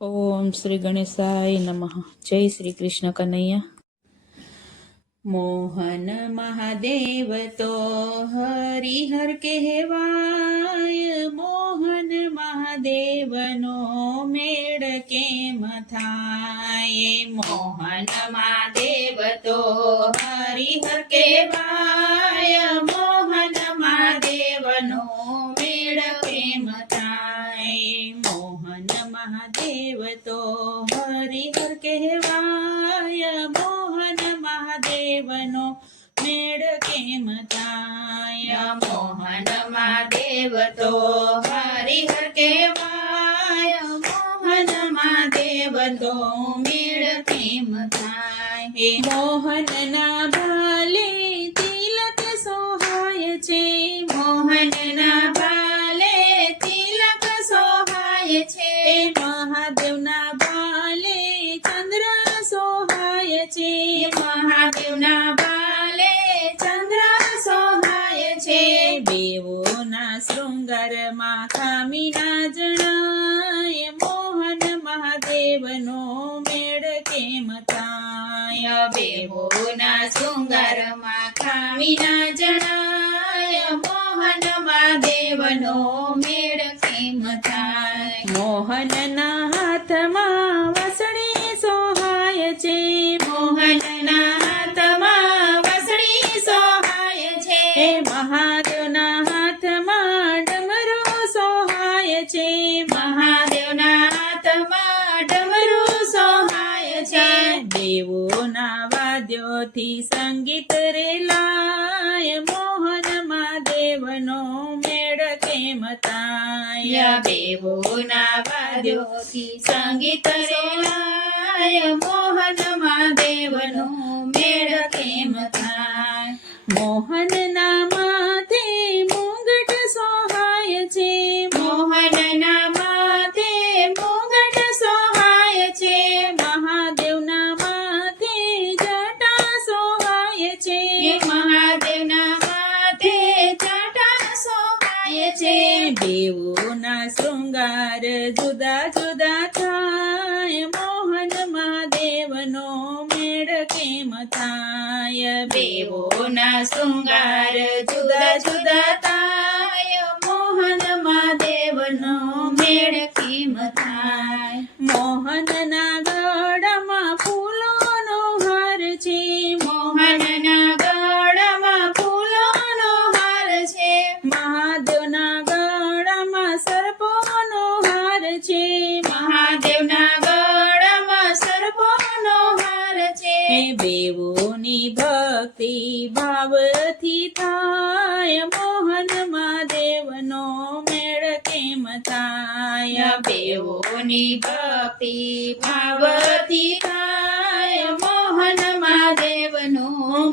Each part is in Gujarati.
ઓમ શ્રી ગણેશાય નમઃ. જય શ્રી કૃષ્ણ કનૈયા. મોહન મહાદેવ તો હરિહર કહેવાય, મોહન મહાદેવનો મેળ કેમ થાય. મોહન મહાદેવ તો હરિહર કહેવાય, મોહન મહાદેવનો મેળ કેમ થાય. મોહન મહાદેવ તો હરિહર કહેવાય, મોહન મહાદેવનો મેળ કેમ થાય. મોહન મહાદેવ તો હરિહર કહેવાય, મોહન મહાદેવ તો મેળ કેમ થાય. મોહનના ભાલે તિલક સોહાય છે, મોહનના ભાલે તિલક સોહાય છે. મહાદેવના ભાલે ચંદ્ર સોહાય છે, મહાદેવના ભાલે ચંદ્ર સોહાય છે. બેવોના શૃંગારમાં ખામી ના જણાય, મોહન મહાદેવનો મેળ કેમ થાય. બેવોના શૃંગારમાં ખામી ના જણાય, મોહન મહાદેવનો મેળ કેમ થાય. મોહનના હાથમાં વસણી સોહાય છે, મોહનના હાથમાં વસણી સોહાય છે. મહાદેવના હાથમાં ડમરું સોહાય છે, મહાદેવના હાથમાં ડમરું સોહાય છે. દેવોના વાદ્યોથી સંગીત રેલાય, મોહન મહાદેવનો મેળ કેમ થાય. દેવોના વાદ્યોથી સંગીત રેલાય, મોહન મહાદેવનો મેળ કેમ થાય. મોહનના માથે મુંગટ સોહાય છે, મોહનના માથે મુંગટ સોહાય છે. મહાદેવના માથે જટા સોહાય છે, મહાદેવના માથે જટા સોહાય છે. દેવોના શૃંગાર જુદા જુદા થાય, મોહન મહાદેવનો મેળ કેમ થાય. દેવોના શૃંગાર જુદા જુદા થાય, મોહન મહાદેવનો મેળ કેમ થાય. મોહનના ગળામાં ફૂલોનો હાર છે, મોહનના ગળામાં ફૂલોનો હાર છે. મહાદેવના ગળામાં સર્પોનો હાર છે, મહાદેવના ગળામાં સર્પોનો હાર છે. બેવોની ભક્તિ ભાવથી થાય, મોહન મહાદેવનો મેળ કેમ થાય. બેવોની ભક્તિ ભાવથી થાય, મોહન મહાદેવનો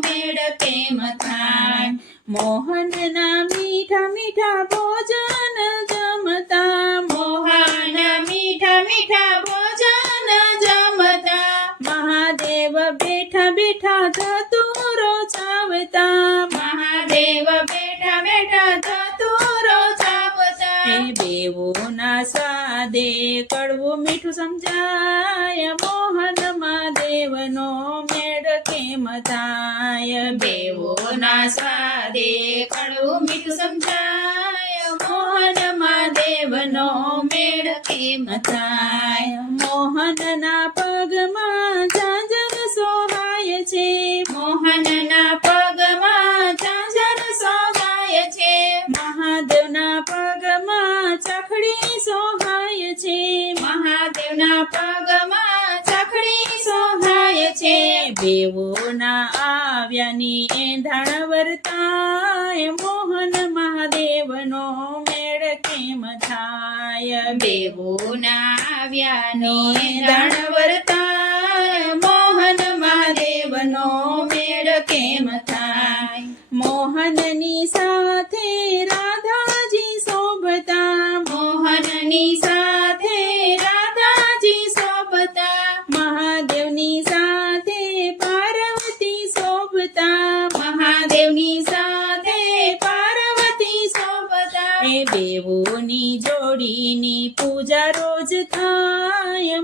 મેળ કેમ થાય. મોહનના મીઠા મીઠા ભોજન જમતા, મોહન મીઠા મીઠા ભોજન જમતા. મહાદેવ બેઠા બેઠા ધતુરો ચાવતા, મહાદેવ બેઠા બેઠા ધતુરો ચાવતા. બેવોના સાદે કડવું મીઠું સમજાય, મોહન મહાદેવનો મેળ કેમ થાય. બેવોના સ્વાદે કડવું મીઠું સમજાય, મોહન મહાદેવનો મેળ કેમ થાય. મોહનના પગમાં ઝાંઝર સોહાય છે, મોહનના પગમાં ઝાંઝર સોહાય છે. મહાદેવના પગમાં ચખડી સોહાય છે, મહાદેવના પગમાં ચખડી સોહાય છે. બેવોના આવ્યાની એંધાણ વર્તાય, મોહન મહાદેવનો મેળ કેમ થાય. બેવોના આવ્યાની એંધાણ વર્તાય, મોહન મહાદેવનો મેળ કેમ થાય. મોહનની સાથે રાધાજી શોભતા, મોહનની સાથે રાધાજી શોભતા. મહાદેવની સાથે પાર્વતી શોભતા, મહાદેવની સાથે પાર્વતી શોભતા. એ બેવોની જોડીની પૂજા રોજ થાય,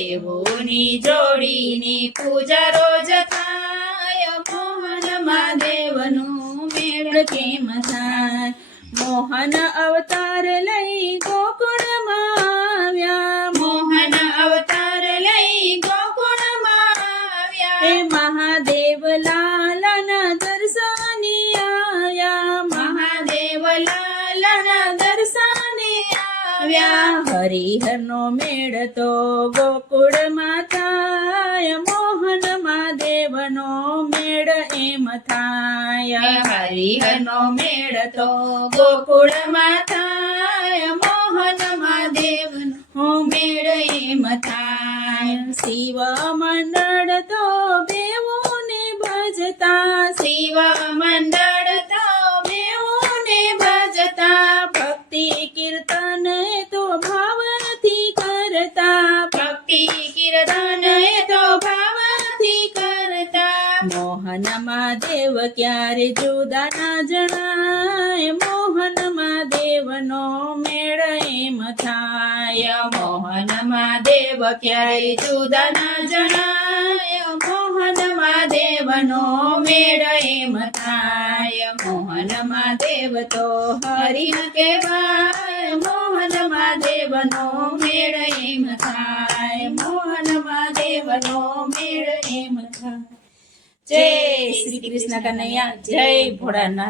મહાદેવોની જોડીની પૂજા રોજ થાય મોહન મહાદેવનું મેળ કેમ થાય મોહન અવતાર લઈ ગોકુળમાં આવ્યા મોહન અવતાર લઈ ગોકુળમાં આવ્યા હે મહાદેવ લાલના દર્શને આવ્યા મહાદેવ લાલના દર્શને આવ્યા હરિહરનો મેળ તો ગોકુળમાં થાય મોહન મહાદેવનો મેળ એમ થાય હરિહરનો મેળ તો ગોકુળમાં થાય મોહન મહાદેવનો મેળ એમ થાય શિવ મંડળ તો બેવોને ભજતા શિવ મંડળ તો બેઓને ભજતા ભક્તિ કીર્તન એ તો ભાવથી કરતા ભક્તિ કીર્તન એ તો ભાવથી કરતા મોહન મહાદેવ ક્યારે જુદા ના જણાય મોહન મહાદેવનો મેળ એમ થાય મોહન મહાદેવ ક્યારેય જુદા ના જણાય મોહન મહાદેવનો મેળ એમ થાય મોહન મહાદેવ તો હરિ કહેવાય મોહન મહાદેવનો મેળ એમ થાય મોહન મહાદેવનો મેળ એમ થાય જય શ્રી કૃષ્ણ કનૈયા જય ભોળાનાથ